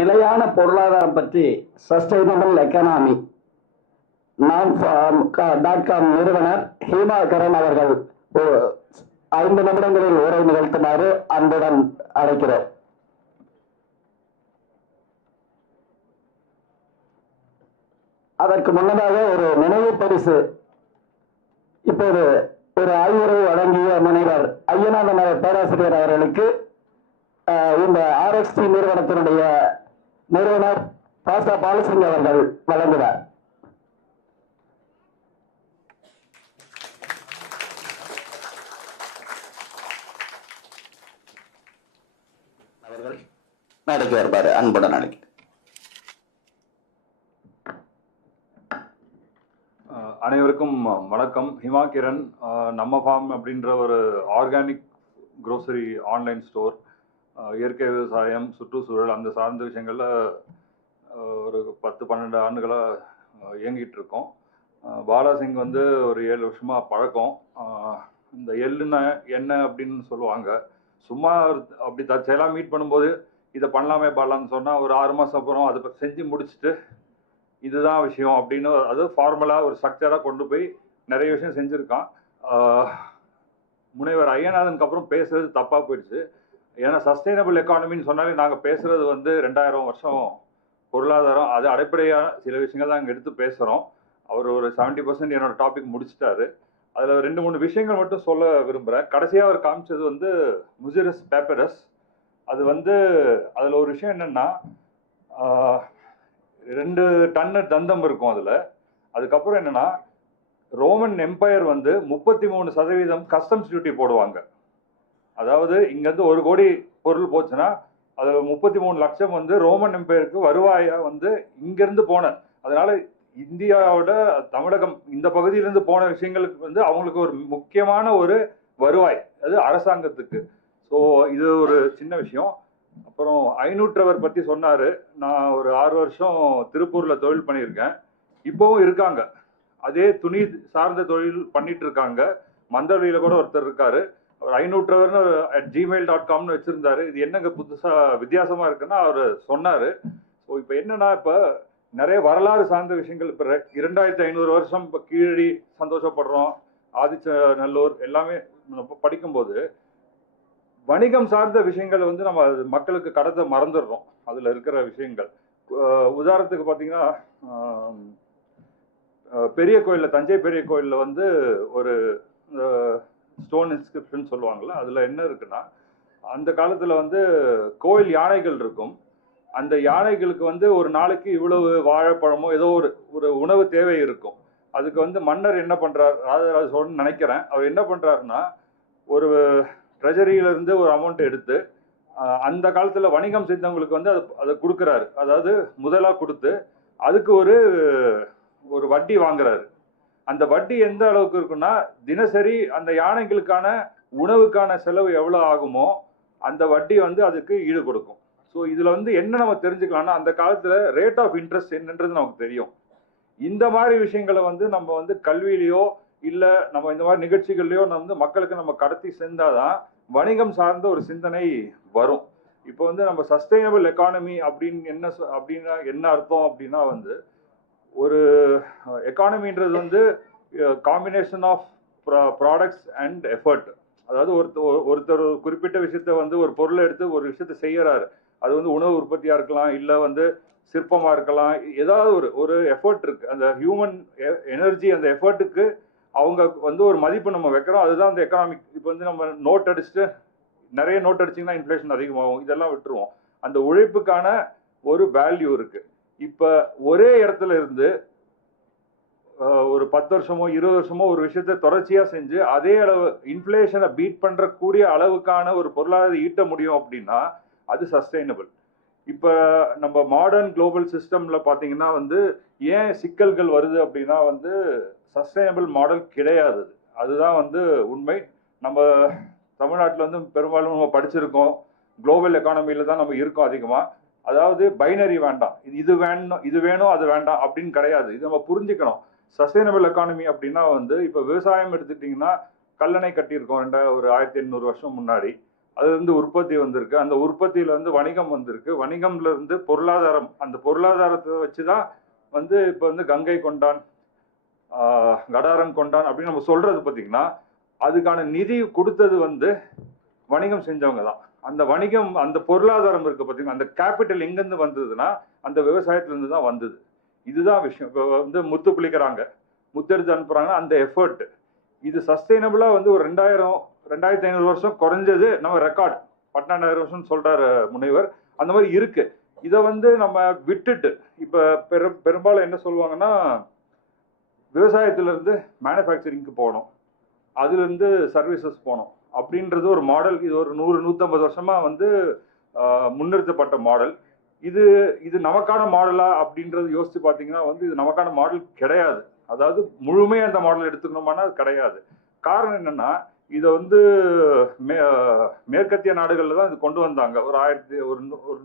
நிலையான பொருளாதாரம் பற்றி சஸ்டைனபிள் எக்கனாமி .com நிறுவனர் ஹீமா கரன் அவர்கள் 5 நிமிடங்களில் உரை நிகழ்த்துமாறு அன்புடன் அழைக்கிறோம். அதற்கு முன்னதாக ஒரு நினைவு பரிசு இப்போது ஒரு ஆய்வுரை வழங்கிய முனைவர் ஐயநாதன் பேராசிரியர் அவர்களுக்கு இந்த RXT நிறுவனத்தினுடைய நிறுவனர் பாசா பாலசிங் அவர்கள் வழங்குவார். அவர்கள் மேடைக்கு வருவாரு. அன்புடன் அழைக்கிறேன். அனைவருக்கும் வணக்கம். ஹிமா கிரண். நம்ம ஃபார்ம் அப்படின்ற ஒரு ஆர்கானிக் க்ரோசரி ஆன்லைன் ஸ்டோர், இயற்கை விவசாயம், சுற்றுச்சூழல் அந்த சார்ந்த விஷயங்களில் ஒரு 10-12 ஆண்டுகளாக இயங்கிட்டு இருக்கோம். பாலாசிங் வந்து ஒரு 7 வருஷமாக பழக்கம். இந்த எள்ளுன்னா என்ன அப்படின்னு சொல்லுவாங்க. சும்மா அப்படி தற்செயலாக மீட் பண்ணும்போது இதை பண்ணலாமே பாலான்னு சொன்னால் ஒரு 6 மாதம் அப்புறம் அதை செஞ்சு முடிச்சுட்டு இதுதான் விஷயம் அப்படின்னு அது ஃபார்மலாக ஒரு ஸ்ட்ரக்சராக கொண்டு போய் நிறைய விஷயம் செஞ்சுருக்கான். முனைவர் ஐயநாதனுக்கு அப்புறம் பேசுறது தப்பாக போயிடுச்சு. ஏன்னா சஸ்டைனபிள் எக்கானமின்னு சொன்னாலே நாங்கள் பேசுகிறது வந்து 2000 வருஷம் பொருளாதாரம், அது அடிப்படையான சில விஷயங்கள் தான் அங்கே எடுத்து பேசுகிறோம். அவர் ஒரு 70% என்னோட டாபிக் முடிச்சிட்டாரு. அதில் 2-3 விஷயங்கள் மட்டும் சொல்ல விரும்புகிறேன். கடைசியாக அவர் காமிச்சது வந்து முசிரஸ் பேப்பரஸ். அது வந்து அதில் ஒரு விஷயம் என்னென்னா 2 டன்னு தந்தம் இருக்கும் அதில். அதுக்கப்புறம் என்னென்னா ரோமன் எம்பையர் வந்து 33% கஸ்டம்ஸ் டியூட்டி போடுவாங்க. அதாவது இங்கேருந்து 1 கோடி பொருள் போச்சுன்னா அதில் 33 லட்சம் வந்து ரோமன் எம்பையருக்கு வருவாயாக வந்து இங்கேருந்து போன. அதனால இந்தியாவோட தமிழகம் இந்த பகுதியிலேருந்து போன விஷயங்களுக்கு வந்து அவங்களுக்கு ஒரு முக்கியமான ஒரு வருவாய், அது அரசாங்கத்துக்கு. ஸோ இது ஒரு சின்ன விஷயம். அப்புறம் ஐநூற்றவர் பற்றி சொன்னார். நான் ஒரு 6 வருஷம் திருப்பூரில் தொழில் பண்ணியிருக்கேன். இப்போவும் இருக்காங்க, அதே துணி சார்ந்த தொழில் பண்ணிட்டு இருக்காங்க. மந்தவெளியில் கூட ஒருத்தர் இருக்காரு. அவர் ஐநூற்றவர்னு @gmail.comனு வச்சுருந்தாரு. இது என்னங்க புதுசாக வித்தியாசமாக இருக்குன்னா அவர் சொன்னார். ஸோ இப்போ என்னன்னா, இப்போ நிறைய வரலாறு சார்ந்த விஷயங்கள், இப்போ 2500 வருஷம் இப்போ கீழடி சந்தோஷப்படுறோம், ஆதிச்சநல்லூர் எல்லாமே படிக்கும்போது வணிகம் சார்ந்த விஷயங்கள் வந்து நம்ம மக்களுக்கு கடத்த மறந்துடுறோம். அதில் இருக்கிற விஷயங்கள் உதாரணத்துக்கு பார்த்தீங்கன்னா, பெரிய கோயிலில், தஞ்சை பெரிய கோயிலில் வந்து ஒரு ஸ்டோன் இன்ஸ்கிரிப்ஷன் சொல்லுவாங்கள்ல, அதில் என்ன இருக்குன்னா, அந்த காலத்தில் வந்து கோயில் யானைகள் இருக்கும். அந்த யானைகளுக்கு வந்து ஒரு நாளைக்கு இவ்வளவு வாழைப்பழமோ ஏதோ ஒரு உணவு தேவை இருக்கும். அதுக்கு வந்து மன்னர் என்ன பண்ணுறார், ராஜராஜ சோழன் நினைக்கிறேன், அவர் என்ன பண்ணுறாருன்னா ஒரு ட்ரெஜரியிலிருந்து ஒரு அமௌண்ட் எடுத்து அந்த காலத்தில் வணிகம் செய்தவங்களுக்கு வந்து அதை கொடுக்குறாரு. அதாவது முதலாக கொடுத்து அதுக்கு ஒரு வட்டி வாங்குறாரு. அந்த வட்டி எந்த அளவுக்கு இருக்குன்னா, தினசரி அந்த யானைகளுக்கான உணவுக்கான செலவு எவ்வளோ ஆகுமோ அந்த வட்டி வந்து அதுக்கு ஈடு கொடுக்கும். ஸோ இதில் வந்து என்ன நம்ம தெரிஞ்சுக்கலாம்னா, அந்த காலத்தில் ரேட் ஆஃப் இன்ட்ரெஸ்ட் என்னன்றது நமக்கு தெரியும். இந்த மாதிரி விஷயங்களை வந்து நம்ம வந்து கல்வியிலையோ இல்லை நம்ம இந்த மாதிரி நிகழ்ச்சிகள்லையோ வந்து மக்களுக்கு நம்ம கடத்தி செஞ்சாதான் வணிகம் சார்ந்த ஒரு சிந்தனை வரும். இப்போ வந்து நம்ம சஸ்டைனபிள் எக்கானமி அப்படின்னா என்ன அர்த்தம் அப்படின்னா வந்து ஒரு எக்கானமின்றது வந்து combination of products and effort. அதாவது ஒருத்தர் குறிப்பிட்ட விஷயத்த வந்து ஒரு பொருளை எடுத்து ஒரு விஷயத்த செய்யறாரு. அது வந்து உணவு உற்பத்தியாக இருக்கலாம், இல்லை வந்து சிற்பமாக இருக்கலாம். ஏதாவது ஒரு எஃபர்ட் இருக்கு. அந்த ஹியூமன் எனர்ஜி, அந்த எஃபர்ட்டுக்கு அவங்க வந்து ஒரு மதிப்பு நம்ம வைக்கிறோம். அதுதான் அந்த எக்கனாமிக். இப்போ வந்து நம்ம நோட் அடிச்சுட்டு நிறைய நோட் அடிச்சிங்கன்னா இன்ஃப்ளேஷன் அதிகமாகும், இதெல்லாம் விட்டுருவோம். அந்த உழைப்புக்கான ஒரு வேல்யூ இருக்கு. இப்போ ஒரே இடத்துல இருந்து ஒரு 10 வருஷமோ 20 வருஷமோ ஒரு விஷயத்த தொடர்ச்சியாக செஞ்சு அதே அளவு இன்ஃப்ளேஷனை பீட் பண்ணுறக்கூடிய அளவுக்கான ஒரு பொருளாதார ஈட்ட முடியும் அப்படின்னா அது சஸ்டைனபிள். இப்போ நம்ம மாடர்ன் குளோபல் சிஸ்டமில் பார்த்தீங்கன்னா வந்து ஏன் சிக்கல்கள் வருது அப்படின்னா வந்து சஸ்டைனபிள் மாடல் கிடையாது. அதுதான் வந்து உண்மை. நம்ம தமிழ்நாட்டில் வந்து பெரும்பாலும் நம்ம படிச்சிருக்கோம், குளோபல் எக்கானமியில் தான் நம்ம இருக்கோம் அதிகமாக. அதாவது பைனரி வேண்டாம், இது வேணும் அது வேண்டாம் அப்படின்னு கிடையாது. இது நம்ம புரிஞ்சுக்கணும். சஸ்டைனபிள் எக்கானமி அப்படின்னா வந்து இப்போ விவசாயம் எடுத்துட்டிங்கன்னா கல்லணை கட்டியிருக்கோம் ஒரு 1800 வருஷம் முன்னாடி. அதுல இருந்து உற்பத்தி வந்திருக்கு, அந்த உற்பத்தியில இருந்து வணிகம் வந்திருக்கு, வணிகம்ல இருந்து பொருளாதாரம், அந்த பொருளாதாரத்தை வச்சுதான் வந்து இப்ப வந்து கங்கை கொண்டான், கடாரம் கொண்டான் அப்படின்னு நம்ம சொல்றது பாத்தீங்கன்னா, அதுக்கான நிதி கொடுத்தது வந்து வணிகம் செஞ்சவங்க தான். அந்த வணிகம், அந்த பொருளாதாரம் இருக்கு பாத்தீங்கன்னா, அந்த கேபிட்டல் எங்கிருந்து வந்ததுன்னா அந்த விவசாயத்துல இருந்து தான் வந்தது. இதுதான் விஷயம். இப்போ வந்து முத்து குளிக்கிறாங்க, முத்தெடுத்து அனுப்புறாங்க, அந்த எஃபர்ட் இது சஸ்டைனபிளா வந்து ஒரு 2500 வருஷம் குறைஞ்சது நம்ம ரெக்கார்ட். 12000 வருஷம் சொல்றாரு முனைவர். அந்த மாதிரி இருக்கு. இதை வந்து நம்ம விட்டுட்டு இப்ப பெரும்பாலும் என்ன சொல்லுவாங்கன்னா, விவசாயத்துல இருந்து மேனுஃபேக்சரிங்க்கு போகணும், அதுல இருந்து சர்வீசஸ் போகணும் அப்படின்றது ஒரு மாடல். இது ஒரு 100-150 வருஷமா வந்து முன்னிறுத்தப்பட்ட மாடல். இது இது நமக்கான மாடலா அப்படின்றது யோசிச்சு பாத்தீங்கன்னா வந்து இது நமக்கான மாடல் கிடையாது. அதாவது முழுமையா அந்த மாடல் எடுத்துக்கணுமானா கிடையாது. காரணம் என்னன்னா, இதை வந்து மேற்கத்திய நாடுகள்ல தான் இது கொண்டு வந்தாங்க. ஒரு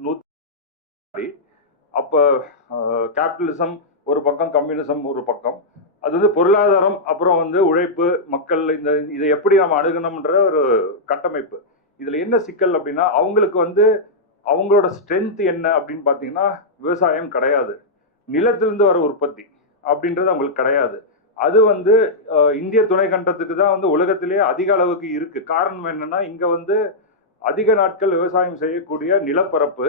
100 அப்ப கேபிட்டலிசம் ஒரு பக்கம், கம்யூனிசம் ஒரு பக்கம். அது வந்து பொருளாதாரம், அப்புறம் வந்து உழைப்பு, மக்கள், இதை எப்படி நம்ம அணுகணும்ன்ற ஒரு கட்டமைப்பு. இதுல என்ன சிக்கல் அப்படின்னா, அவங்களுக்கு வந்து அவங்களோட ஸ்ட்ரென்த் என்ன அப்படின்னு பாத்தீங்கன்னா விவசாயம் கிடையாது, நிலத்திலிருந்து வர உற்பத்தி அப்படின்றது அவங்களுக்கு கிடையாது. அது வந்து இந்திய துணை கண்டத்துக்கு தான் வந்து உலகத்திலேயே அதிக அளவுக்கு இருக்கு. காரணம் என்னன்னா, இங்க வந்து அதிக நாட்கள் விவசாயம் செய்யக்கூடிய நிலப்பரப்பு,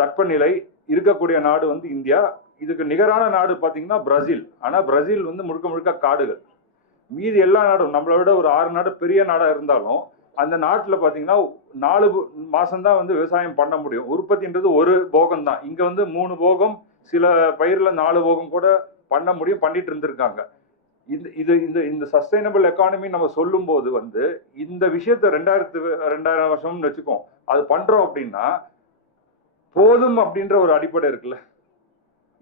தட்பநிலை இருக்கக்கூடிய நாடு வந்து இந்தியா. இதுக்கு நிகரான நாடு பாத்தீங்கன்னா பிரேசில். ஆனா பிரேசில் வந்து முழுக்க முழுக்க காடுகள். மீதி எல்லா நாடும் நம்மளை விட ஒரு 6 நாடு பெரிய நாடா இருந்தாலும் அந்த நாட்டுல பாத்தீங்கன்னா 4 மாசம் தான் வந்து விவசாயம் பண்ண முடியும். உற்பத்தின்றது ஒரு போகம் தான். இங்க வந்து 3 போகம், சில பயிர்ல 4 போகம் கூட பண்ண முடியும், பண்ணிட்டு இருந்திருக்காங்க. இந்த சஸ்டைனபிள் எக்கானமி நம்ம சொல்லும் போது வந்து இந்த விஷயத்த 2000 வருஷம்னு வச்சுக்கோம், அது பண்றோம் அப்படின்னா போதும் அப்படின்ற ஒரு அடிப்படை இருக்குல்ல.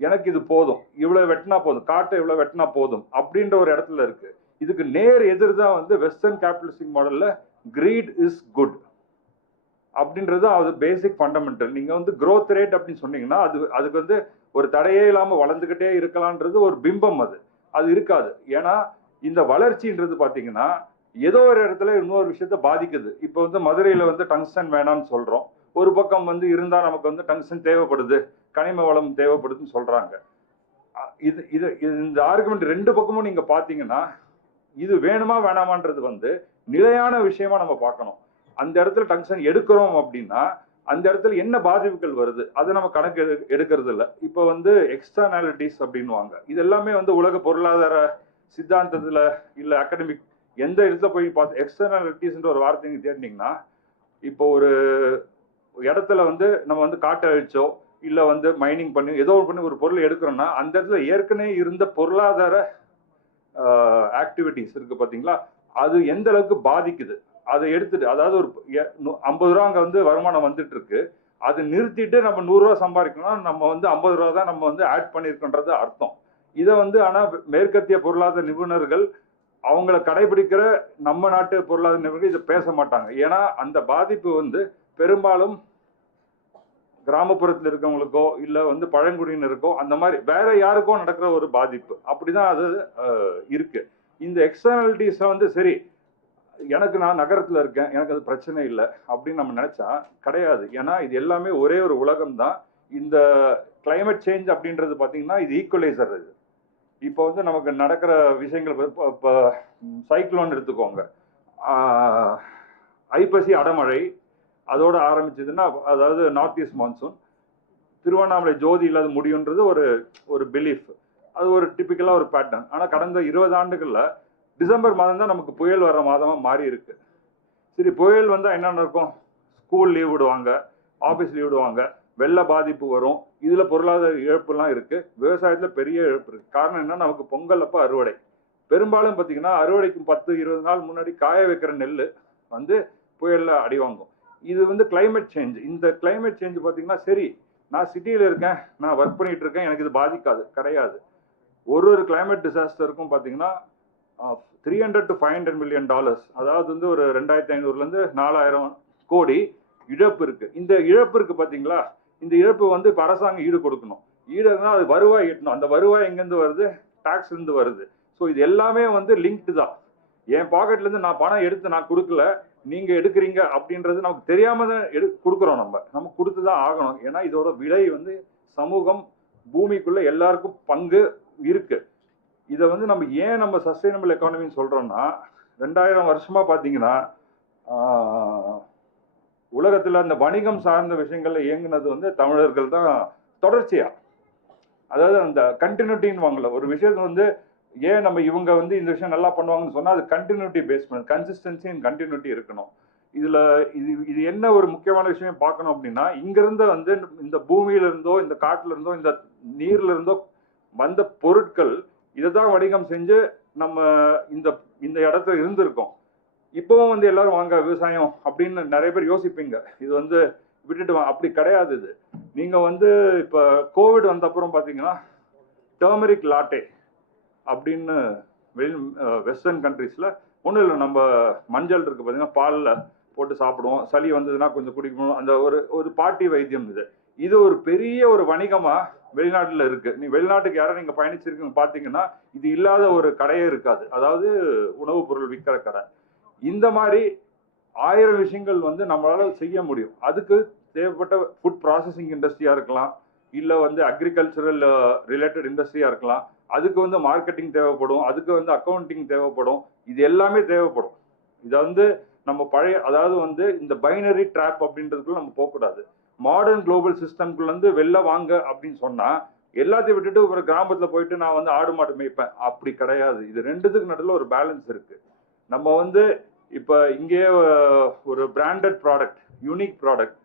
எனக்கு இது போதும், இவ்வளவு வெட்டினா போதும், காட்டை இவ்வளவு வெட்டினா போதும் அப்படின்ற ஒரு இடத்துல இருக்கு. இதுக்கு நேர் எதிர் தான் வந்து வெஸ்டர்ன் கேபிட்டலிஸ்டிக் மாடல்ல கிரீட் இஸ் குட் அப்படின்றது அது பேசிக் ஃபண்டமெண்டல். நீங்க வந்து growth ரேட் அப்படின்னு சொன்னீங்கன்னா அதுக்கு வந்து ஒரு தடையே இல்லாம வளர்ந்துகிட்டே இருக்கலாம்ன்றது ஒரு பிம்பம். அது இருக்காது. ஏன்னா இந்த வளர்ச்சின்றது பாத்தீங்கன்னா ஏதோ ஒரு இடத்துல இன்னொரு விஷயத்த பாதிக்குது. இப்போ வந்து மதுரையில வந்து டங்ஸ்டன் வேணாம்னு சொல்றோம், ஒரு பக்கம் வந்து இருந்தா நமக்கு வந்து டங்ஸ்டன் தேவைப்படுது, கனிம வளம் தேவைப்படுதுன்னு சொல்றாங்க. இந்த ஆர்குமெண்ட் ரெண்டு பக்கமும் நீங்க பாத்தீங்கன்னா இது வேணுமா வேணாமான்றது வந்து நிலையான விஷயமா நம்ம பார்க்கணும். அந்த இடத்துல டங்ஸ்டன் எடுக்கிறோம் அப்படின்னா அந்த இடத்துல என்ன பாதிப்புகள் வருது அதை நம்ம கணக்கு எடுக்கிறது இல்லை. இப்போ வந்து எக்ஸ்டர்னாலிட்டிஸ் அப்படின்வாங்க. இது எல்லாமே வந்து உலக பொருளாதார சித்தாந்தத்துல இல்ல அகாடமிக் எந்த இடத்துல போய் பார்த்து எக்ஸ்டர்னாலிட்டிஸ்ன்ற ஒரு வார்த்தை நீங்க தேடினீங்கன்னா, இப்போ ஒரு இடத்துல வந்து நம்ம வந்து காட்டு அழிச்சோ இல்ல வந்து மைனிங் பண்ணி ஏதோ பண்ணி ஒரு பொருள் எடுக்கிறோம்னா அந்த இடத்துல ஏற்கனவே இருந்த பொருளாதார ஆக்டிவிட்டிஸ் இருக்கு பாத்தீங்களா, அது எந்த அளவுக்கு பாதிக்குது அதை எடுத்துட்டு, அதாவது ஒரு 50 ரூபா அங்க வந்து வருமானம் வந்துட்டு இருக்கு, அதை நிறுத்திட்டு நம்ம 100 ரூபா சம்பாதிக்கணும்னா நம்ம வந்து 50 ரூபா தான் நம்ம வந்து ஆட் பண்ணிருக்கோன்றது அர்த்தம். இதை வந்து ஆனா மேற்கத்திய பொருளாதார நிபுணர்கள் அவங்கள கடைபிடிக்கிற நம்ம நாட்டு பொருளாதார நிபுணர்கள் இதை பேச மாட்டாங்க. ஏன்னா அந்த பாதிப்பு வந்து பெரும்பாலும் கிராமப்புறத்தில் இருக்கவங்களுக்கோ இல்ல வந்து பழங்குடியினருக்கோ அந்த மாதிரி வேற யாருக்கோ நடக்கிற ஒரு பாதிப்பு. அப்படிதான் அது இருக்கு. இந்த எக்ஸ்டர்னாலிட்டிஸ் வந்து சரி எனக்கு நான் நகரத்துல இருக்கேன், எனக்கு அது பிரச்சனை இல்லை அப்படின்னு நம்ம நினைச்சா கிடையாது. ஏன்னா இது எல்லாமே ஒரே ஒரு உலகம் தான். இந்த கிளைமேட் சேஞ்ச் அப்படின்றது பாத்தீங்கன்னா இது ஈக்குவலைசர். இது இப்போ வந்து நமக்கு நடக்கிற விஷயங்கள் இப்போ சைக்ளோன் எடுத்துக்கோங்க, ஐப்பசி அடமழை அதோட ஆரம்பிச்சதுன்னா அதாவது நார்த் ஈஸ்ட் மான்சூன், திருவண்ணாமலை ஜோதி இல்லாத முடியுன்றது ஒரு பிலீஃப். அது ஒரு டிபிக்கலா ஒரு பேட்டர்ன். ஆனா கடந்த 20 ஆண்டுகள்ல டிசம்பர் மாதம் தான் நமக்கு புயல் வர்ற மாதமா மாறி இருக்கு. சரி, புயல் வந்தா என்ன நடக்கும்? ஸ்கூல் லீவ் விடுவாங்க, ஆபீஸ் லீவ் விடுவாங்க, வெள்ள பாதிப்பு வரும், இதுல பொருளாதார இழப்பு எல்லாம் இருக்கு, விவசாயத்துல பெரிய இழப்பு இருக்கு. காரணம் என்ன, நமக்கு பொங்கல் அப்ப அறுவடை. பெரும்பாலும் பாத்தீங்கன்னா அறுவடைக்கு 10-20 நாள் முன்னாடி காய வைக்கிற நெல் வந்து புயல்ல அடி வாங்கும். இது வந்து கிளைமேட் சேஞ்ச். இந்த கிளைமேட் சேஞ்ச் பாத்தீங்கன்னா சரி நான் சிட்டியில இருக்கேன், நான் ஒர்க் பண்ணிட்டு இருக்கேன், எனக்கு இது பாதிக்காது கிடையாது. ஒரு கிளைமேட் டிசாஸ்டருக்கும் பாத்தீங்கன்னா $300 to $500 million, அதாவது வந்து ஒரு 2500 இருந்து 4000 கோடி இழப்பு இருக்கு. இந்த இழப்பு இருக்கு பாத்தீங்களா, இந்த இழப்பு வந்து இப்ப அரசாங்கம் ஈடு கொடுக்கணும். ஈடுனா அது வருவாய் ஈட்டணும். அந்த வருவாய் எங்கிருந்து வருது? டாக்ஸ் இருந்து வருது. ஸோ இது எல்லாமே வந்து லிங்க்டு தான். என் பாக்கெட்ல இருந்து நான் பணம் எடுத்து நான் கொடுக்கல, நீங்க எடுக்கிறீங்க அப்படின்றது நமக்கு தெரியாம தான் கொடுக்குறோம். நம்ம கொடுத்துதான் ஆகணும். ஏன்னா இதோட விலை வந்து சமூகம், பூமிக்குள்ள எல்லாருக்கும் பங்கு இருக்கு. இதை வந்து நம்ம சஸ்டைனபிள் எக்கானமின்னு சொல்றோம்னா 2000 வருஷமா பாத்தீங்கன்னா உலகத்துல அந்த வணிகம் சார்ந்த விஷயங்கள்ல இயங்குனது வந்து தமிழர்கள் தான் தொடர்ச்சியா. அதாவது அந்த கண்டினியூட்டின்னு வாங்கல ஒரு விஷயத்த வந்து ஏன் இவங்க வந்து இந்த விஷயம் நல்லா பண்ணுவாங்கன்னு சொன்னா அது continuity basement, consistency and continuity இருக்கணும். இதுல இது என்ன ஒரு முக்கியமான விஷயம் பார்க்கணும் அப்படின்னா, இங்க இருந்து வந்து இந்த பூமியில இருந்தோ இந்த காட்டுல இருந்தோ இந்த நீர்ல இருந்தோ வந்த பொருட்கள் இதை தான் வணிகம் செஞ்சு நம்ம இந்த இந்த இடத்துல இருந்திருக்கோம். இப்பவும் வந்து எல்லாரும் வாங்க விவசாயம் அப்படின்னு நிறைய பேர் யோசிப்பீங்க. இது வந்து விட்டுட்டு அப்படி கிடையாது. இது நீங்க வந்து இப்ப கோவிட் வந்த அப்புறம் பாத்தீங்கன்னா டர்மரிக் லாட்டே அப்படின்னு வெஸ்டர்ன் கண்ட்ரீஸ்ல ஒன்றும் இல்லை, நம்ம மஞ்சள் இருக்கு பார்த்தீங்கன்னா பாலில் போட்டு சாப்பிடுவோம், சளி வந்ததுன்னா கொஞ்சம் குடிக்கணும், அந்த ஒரு பாட்டி வைத்தியம். இது ஒரு பெரிய ஒரு வணிகமா வெளிநாட்டுல இருக்கு. நீ வெளிநாட்டுக்கு யாரும் நீங்க பயணிச்சிருக்கீங்க பாத்தீங்கன்னா இது இல்லாத ஒரு கடையே இருக்காது. அதாவது உணவுப் பொருள் விற்கிற கடை. இந்த மாதிரி 1000 விஷயங்கள் வந்து நம்மளால செய்ய முடியும். அதுக்கு தேவைப்பட்ட ஃபுட் ப்ராசஸிங் இண்டஸ்ட்ரியா இருக்கலாம், இல்ல வந்து அக்ரிகல்ச்சரல் ரிலேட்டட் இண்டஸ்ட்ரியா இருக்கலாம். அதுக்கு வந்து மார்க்கெட்டிங் தேவைப்படும், அதுக்கு வந்து அக்கௌண்டிங் தேவைப்படும். இது எல்லாமே தேவைப்படும். இதை வந்து நம்ம அதாவது வந்து இந்த பைனரி ட்ராப் அப்படின்றதுக்குள்ள நம்ம போகக்கூடாது. மாடர்ன் குளோபல் சிஸ்டம்குள்ள இருந்து வெளில வாங்க அப்படின்னு சொன்னா எல்லாத்தையும் விட்டுட்டு ஒரு கிராமத்துல போயிட்டு நான் வந்து ஆடு மாடு மேய்ப்பேன் அப்படி கிடையாது. இது ரெண்டுத்துக்கு நடுவில் ஒரு பேலன்ஸ் இருக்கு. நம்ம வந்து இப்ப இங்கே ஒரு பிராண்டட் ப்ராடக்ட், யூனிக் ப்ராடக்ட்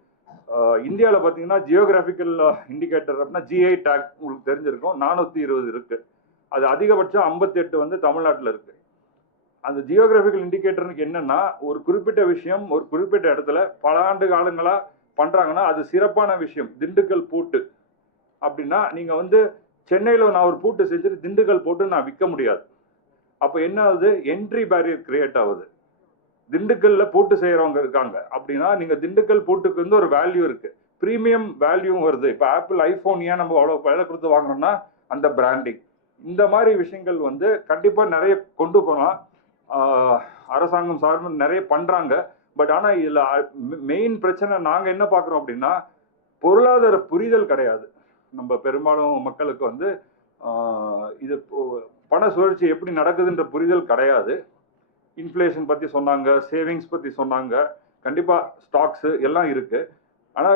இந்தியாவில் பார்த்தீங்கன்னா ஜியோகிராபிக்கல் இண்டிகேட்டர் அப்படின்னா ஜிஐ டேக் உங்களுக்கு தெரிஞ்சிருக்கும், 420 இருக்கு. அது அதிகபட்சம் 58 வந்து தமிழ்நாட்டில் இருக்கு. அந்த ஜியோகிராபிக்கல் இண்டிகேட்டருக்கு என்னன்னா ஒரு குறிப்பிட்ட விஷயம் ஒரு குறிப்பிட்ட இடத்துல பல ஆண்டு காலங்களா பண்றாங்கன்னா அது சிறப்பான விஷயம். திண்டுக்கல் பூட்டு அப்படின்னா நீங்க வந்து சென்னையில நான் ஒரு பூட்டு செஞ்சுட்டு திண்டுக்கல் போட்டு நான் விற்க முடியாது. அப்ப என்ன ஆகுது, என்ட்ரி பேரியர் கிரியேட் ஆகுது. திண்டுக்கல்ல பூட்டு செய்யறவங்க இருக்காங்க அப்படின்னா நீங்க திண்டுக்கல் பூட்டுக்கு வந்து ஒரு வேல்யூ இருக்கு, பிரீமியம் வேல்யூவும் வருது. இப்ப ஆப்பிள் ஐபோன் ஏன் நம்ம அவ்வளவு விலை கொடுத்து வாங்கணும்னா அந்த பிராண்டிங். இந்த மாதிரி விஷயங்கள் வந்து கண்டிப்பா நிறைய கொண்டு போகலாம். அரசாங்கம் சார்பு நிறைய பண்றாங்க. பட் ஆனா இதுல மெயின் பிரச்சனை நாங்க என்ன பாக்குறோம் அப்படின்னா பொருளாதார புரிதல் கிடையாது. நம்ம பெரும்பாலும் மக்களுக்கு வந்து இது பண சுழற்சி எப்படி நடக்குதுன்ற புரிதல் கிடையாது. இன்ஃப்ளேஷன் பத்தி சொன்னாங்க, சேவிங்ஸ் பத்தி சொன்னாங்க, கண்டிப்பா ஸ்டாக்ஸ் எல்லாம் இருக்கு. ஆனா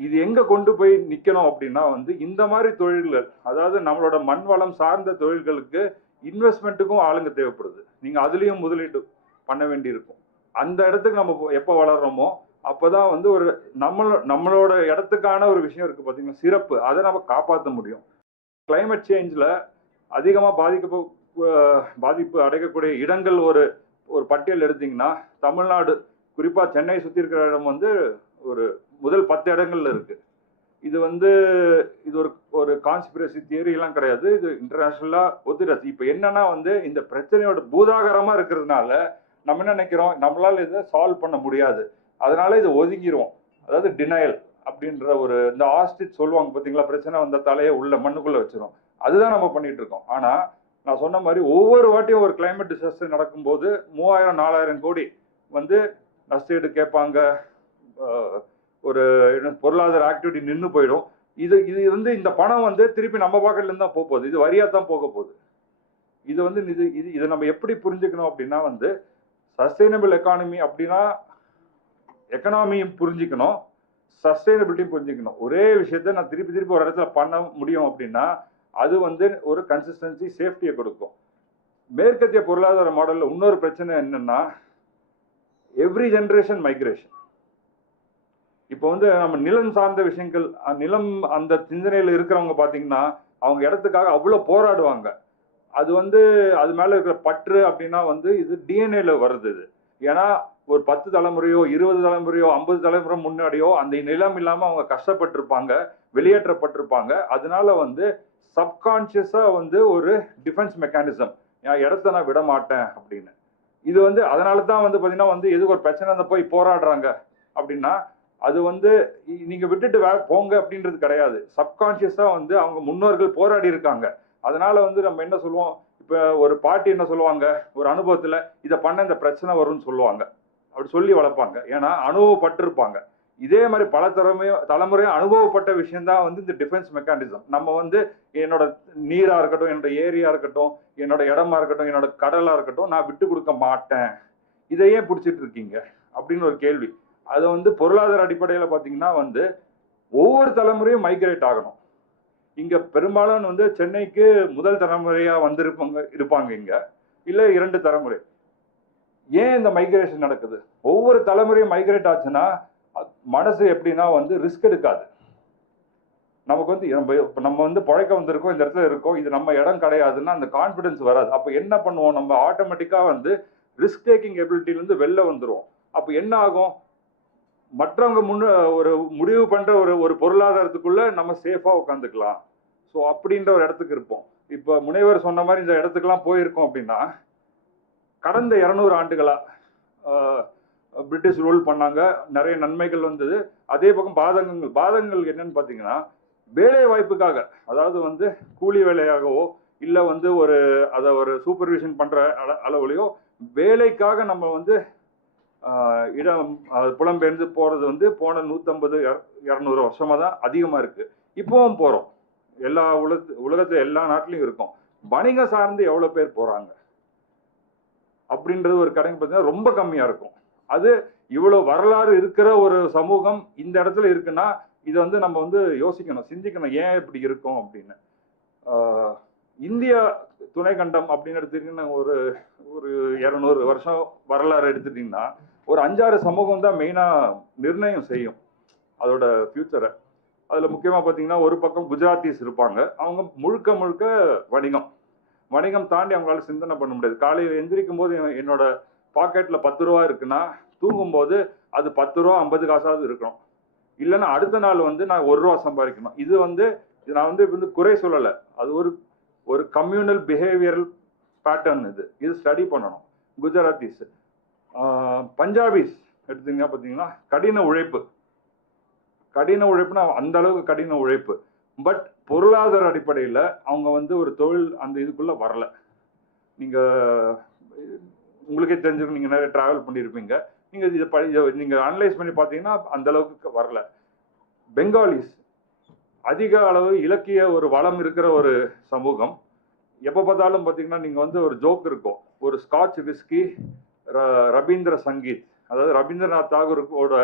இது எங்க கொண்டு போய் நிக்கணும் அப்படின்னா வந்து இந்த மாதிரி தொழில்கள், அதாவது நம்மளோட மண் வளம் சார்ந்த தொழில்களுக்கு இன்வெஸ்ட்மெண்ட்டுக்கும் ஆளுங்க தேவைப்படுது. நீங்க அதுலயும் முதலீடு பண்ண வேண்டி இருக்கும். அந்த இடத்துக்கு நம்ம எப்போ வளர்றோமோ அப்பதான் வந்து ஒரு நம்மளோட இடத்துக்கான ஒரு விஷயம் இருக்கு பாத்தீங்கன்னா சிறப்பு, அதை நம்ம காப்பாற்ற முடியும். கிளைமேட் சேஞ்ச்ல அதிகமா பாதிப்பு அடையக்கூடிய இடங்கள் ஒரு பட்டியல் எடுத்தீங்கன்னா தமிழ்நாடு, குறிப்பா சென்னை சுத்தி இருக்கிற இடம் வந்து ஒரு முதல் 10 இடங்கள்ல இருக்கு. இது வந்து இது ஒரு கான்ஸ்பிரசி தியரி எல்லாம் கிடையாது, இது இன்டர்நேஷனலா ஒத்துடாச்சு. இப்ப என்னன்னா வந்து இந்த பிரச்சனையோட பூதாகரமா இருக்கிறதுனால நம்ம என்ன நினைக்கிறோம், நம்மளால இதை சால்வ் பண்ண முடியாது, அதனால இது ஒதுங்கிடுவோம். அதாவது டினையல் அப்படின்ற இந்த ஆஸ்டிச் சொல்லுவாங்க பாத்தீங்களா, பிரச்சனை வந்த தலையை உள்ள மண்ணுக்குள்ள வச்சிரும். அதுதான் நம்ம பண்ணிட்டு இருக்கோம். ஆனா நான் சொன்ன மாதிரி ஒவ்வொரு வாட்டியும் ஒரு கிளைமேட் டிசாஸ்டர் நடக்கும்போது 3000-4000 கோடி வந்து நஷ்டஈடு கேட்பாங்க. ஒரு பொருளாதார ஆக்டிவிட்டி நின்று போயிடும். இது வந்து இந்த பணம் வந்து திருப்பி நம்ம பாக்கெட்ல இருந்து தான் போக போகுது, இது வரியா தான் போக போகுது. இது வந்து இதை நம்ம எப்படி புரிஞ்சுக்கணும் அப்படின்னா வந்து சஸ்டைனபிள் எக்கானமி அப்படின்னா எக்கனாமியும் புரிஞ்சுக்கணும், சஸ்டைனபிலிட்டியும் புரிஞ்சுக்கணும். ஒரே விஷயத்த நான் திருப்பி ஒரு இடத்துல பண்ண முடியும் அப்படின்னா அது வந்து ஒரு கன்சிஸ்டன்சி, சேஃப்டியை கொடுக்கும். மேற்கத்திய பொருளாதார மாடல்ல இன்னொரு பிரச்சனை என்னன்னா எவ்ரி ஜெனரேஷன் மைக்ரேஷன். இப்போ வந்து நம்ம நிலம் சார்ந்த விஷயங்கள், நிலம் அந்த சிந்தனையில இருக்கிறவங்க பாத்தீங்கன்னா அவங்க இடத்துக்காக அவ்வளவு போராடுவாங்க. அது வந்து அது மேல இருக்கிற பற்று அப்படின்னா வந்து இது டிஎன்ஏல வருது. இது ஏன்னா ஒரு 10 தலைமுறையோ 20 தலைமுறையோ 50 தலைமுறை முன்னாடியோ அந்த நிலம் இல்லாம அவங்க கஷ்டப்பட்டிருப்பாங்க, வெளியேற்றப்பட்டிருப்பாங்க. அதனால வந்து சப்கான்சியஸா வந்து ஒரு டிஃபென்ஸ் மெக்கானிசம், என் இடத்த நான் விட மாட்டேன் அப்படின்னு. இது வந்து அதனால தான் வந்து பாத்தீங்கன்னா வந்து எதுக்கு ஒரு பிரச்சனை போய் போராடுறாங்க அப்படின்னா அது வந்து நீங்க விட்டுட்டு போங்க அப்படின்றது கிடையாது. சப்கான்சியஸா வந்து அவங்க முன்னோர்கள் போராடி இருக்காங்க. அதனால வந்து நம்ம என்ன சொல்லுவோம், இப்போ ஒரு பாட்டி என்ன சொல்லுவாங்க, ஒரு அனுபவத்துல இதை பண்ண இந்த பிரச்சனை வரும்னு சொல்லுவாங்க. அப்படி சொல்லி வளர்ப்பாங்க. ஏன்னா அனுபவப்பட்டிருப்பாங்க. இதே மாதிரி பல தலைமுறையும் அனுபவப்பட்ட விஷயம் தான் வந்து இந்த டிஃபென்ஸ் மெக்கானிசம். நம்ம வந்து என்னோட நீரா இருக்கட்டும், என்னோட ஏரியா இருக்கட்டும், என்னோட இடமா இருக்கட்டும், என்னோட கடலா இருக்கட்டும், நான் விட்டு கொடுக்க மாட்டேன். இதையே பிடிச்சிட்டு இருக்கீங்க அப்படின்னு ஒரு கேள்வி. அது வந்து பொருளாதார அடிப்படையில பாத்தீங்கன்னா வந்து ஒவ்வொரு தலைமுறையும் மைக்ரேட் ஆகணும். இங்க பெரும்பாலும் வந்து சென்னைக்கு முதல் தலைமுறையா இருப்பாங்க இங்க, இல்ல 2 தலைமுறை. ஏன் இந்த மைக்ரேஷன் நடக்குது? ஒவ்வொரு தலைமுறையும் மைக்ரேட் ஆச்சுன்னா மனசு எப்படின்னா வந்து ரிஸ்க் எடுக்காது. நமக்கு வந்து நம்ம வந்து பழைக்க வந்திருக்கோம், இந்த இடத்துல இருக்கோம், இது நம்ம இடம் கிடையாதுன்னா அந்த கான்பிடன்ஸ் வராது. அப்ப என்ன பண்ணுவோம், நம்ம ஆட்டோமேட்டிக்கா வந்து ரிஸ்க் டேக்கிங் எபிலிட்டில இருந்து வெளில வந்துருவோம். அப்ப என்ன ஆகும், மற்றவங்க ஒரு முடிவு பண்ற ஒரு பொருளாதாரத்துக்குள்ள நம்ம சேஃபா உட்காந்துக்கலாம். ஸோ அப்படின்ற ஒரு இடத்துக்கு இருப்போம். இப்ப முனைவர் சொன்ன மாதிரி இந்த இடத்துக்குலாம் போயிருக்கோம் அப்படின்னா, கடந்த 200 ஆண்டுகளா பிரிட்டிஷ் ரூல் பண்ணாங்க, நிறைய நன்மைகள் வந்தது. அதே பக்கம் பாதகங்கள் என்னன்னு பாத்தீங்கன்னா, வேலை வாய்ப்புக்காக, அதாவது வந்து கூலி வேலையாகவோ இல்ல வந்து ஒரு சூப்பர்விஷன் பண்ற அளவுலையோ வேலைக்காக நம்ம வந்து இடம் புலம்பெயர்ந்து போறது வந்து போன 150-200 வருஷமா தான் அதிகமா இருக்கு. இப்பவும் போறோம். எல்லா உலகத்துல எல்லா நாட்டிலையும் இருக்கும். வணிகம் சார்ந்து எவ்வளவு பேர் போறாங்க அப்படின்றது ஒரு கணக்கு பார்த்தீங்கன்னா ரொம்ப கம்மியா இருக்கும். அது இவ்வளவு வரலாறு இருக்கிற ஒரு சமூகம் இந்த இடத்துல இருக்குன்னா இதை வந்து நம்ம வந்து யோசிக்கணும், சிந்திக்கணும், ஏன் இப்படி இருக்கும் அப்படின்னு. இந்தியா துணைக்கண்டம் அப்படின்னு எடுத்துக்கிட்டீங்கன்னா ஒரு 200 வருஷம் வரலாறு எடுத்துட்டீங்கன்னா ஒரு 5-6 சமூகம் தான் மெயினா நிர்ணயம் செய்யும் அதோட ஃபியூச்சரை. அதுல முக்கியமா பாத்தீங்கன்னா ஒரு பக்கம் குஜராத்திஸ் இருப்பாங்க. அவங்க முழுக்க வணிகம் தாண்டி அவங்களால சிந்தனை பண்ண முடியாது. காலையில் எந்திரிக்கும் போது என்னோட பாக்கெட்ல 10 ரூபா இருக்குன்னா தூங்கும் போது அது 10 ரூபா 50 காசாவது இருக்கணும். இல்லைன்னா அடுத்த நாள் வந்து நான் 1 ரூபா சம்பாதிக்கணும். இது நான் வந்து குறை சொல்லலை. அது ஒரு கம்யூனல் பிஹேவியரல் பேட்டர்ன். இது ஸ்டடி பண்ணணும். குஜராத்திஸ், பஞ்சாபிஸ் எடுத்தீங்கன்னா பார்த்தீங்கன்னா கடின உழைப்புனா அந்த அளவுக்கு கடின உழைப்பு. பட் பொருளாதார அடிப்படையில் அவங்க வந்து ஒரு தொழில் அந்த இதுக்குள்ள வரல. உங்களுக்கே தெரிஞ்சிருக்கும், நீங்க நிறைய டிராவல் பண்ணியிருப்பீங்க. நீங்க அனலைஸ் பண்ணி பார்த்தீங்கன்னா அந்த அளவுக்கு வரல. பெங்காலிஸ் அதிக அளவு இலக்கிய ஒரு வளம் இருக்கிற ஒரு சமூகம். எப்போ பார்த்தாலும் பார்த்தீங்கன்னா நீங்க வந்து ஒரு ஜோக் இருக்கும், ஒரு ஸ்காட்ச் விஸ்கி ரவீந்திர சங்கீத், அதாவது ரவீந்திரநாத் தாகூரோட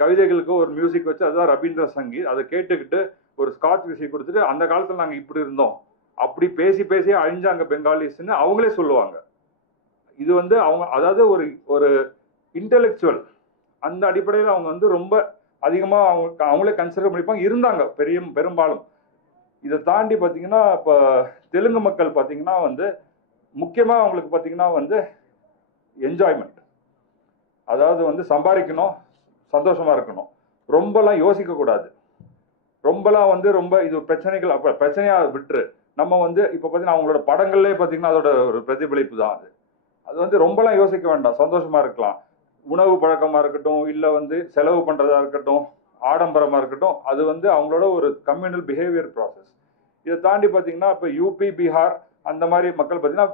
கவிதைகளுக்கு ஒரு மியூசிக் வச்சு அதுதான் ரவீந்திர சங்கீத். அதை கேட்டுக்கிட்டு ஒரு ஸ்காட்ச் விஸ்கி கொடுத்துட்டு அந்த காலத்தில் நாங்கள் இப்படி இருந்தோம் அப்படி பேசி அழிஞ்சாங்க பெங்காலிஸ்ன்னு அவங்களே சொல்லுவாங்க. இது வந்து அவங்க அதாவது ஒரு இன்டெலெக்சுவல் அந்த அடிப்படையில் அவங்க வந்து ரொம்ப அதிகமாக அவங்களே கன்சிடர் பண்ணிப்பாங்க இருந்தாங்க பெரும்பாலும். இதை தாண்டி பார்த்தீங்கன்னா இப்போ தெலுங்கு மக்கள் பார்த்தீங்கன்னா வந்து முக்கியமாக அவங்களுக்கு பார்த்தீங்கன்னா வந்து என்ஜாய்மெண்ட், அதாவது வந்து சம்பாதிக்கணும், சந்தோஷமா இருக்கணும், ரொம்பலாம் யோசிக்கக்கூடாது, ரொம்பலாம் வந்து ரொம்ப இது பிரச்சனைகள் அப்போ பிரச்சனையா விட்டுரு. நம்ம வந்து இப்போ பார்த்தீங்கன்னா அவங்களோட படங்கள்லேயே பார்த்தீங்கன்னா அதோட ஒரு பிரதிபலிப்பு தான் அது வந்து ரொம்பலாம் யோசிக்க வேண்டாம், சந்தோஷமா இருக்கலாம். உணவு பழக்கமா இருக்கட்டும், இல்லை வந்து செலவு பண்றதா இருக்கட்டும், ஆடம்பரமா இருக்கட்டும், அது வந்து அவங்களோட ஒரு கம்யூனல் பிஹேவியர் ப்ராசஸ். இதை தாண்டி பார்த்தீங்கன்னா இப்போ யூபி, பீகார் அந்த மாதிரி மக்கள் பார்த்தீங்கன்னா